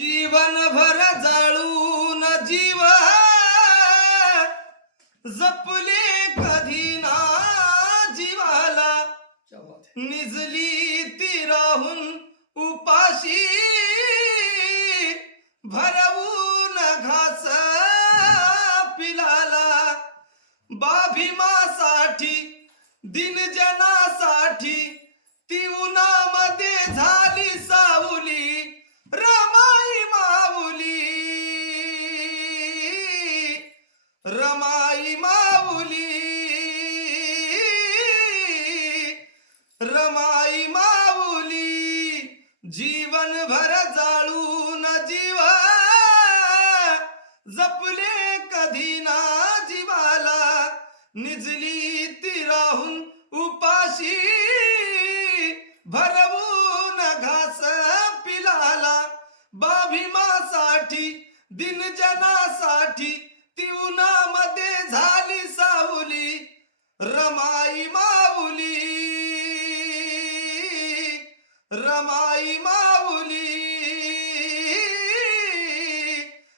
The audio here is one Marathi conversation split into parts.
जीवनभर जाळून जीव जपले कधी ना जीवाला. निजली ती राहून उपाशी भरवून घास पिलाला. बाभिमासाठी दिनजनासाठी ती उन्हा आई माऊली. रमाई माऊली. जीवनभर जाळून जीव. जपले कधी ना जीवाला. निजली ती राहून उपाशी. भरवून घास पिलाला. बाभिमासाठी रमाई माऊली रमाई माऊली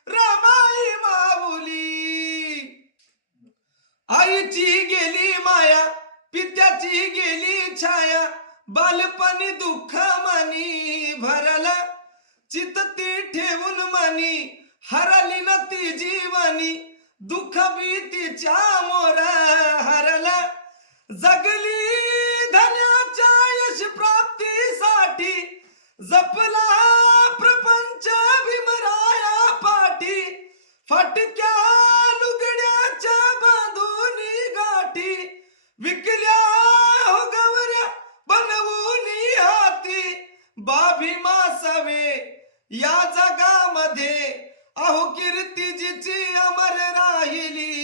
रमाई माऊली. आईची गेली माया पित्याची गेली छाया बालपणी दुःख मनी भरला चित्ती ठेवून मनी हरली ना ती जीवनी दुःख भीतीच्या मोरा. फाटक्या लुगड्याच्या बांधून गाठी विकल्या हो गवऱ्या बनवून हाती. बाभी मासवे या जगामध्ये अहो कीर्तीजीची अमर राहिली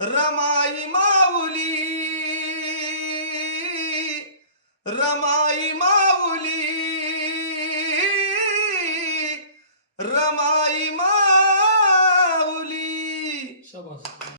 रमाई माऊली. रमाई माऊली रमाई मा gosto.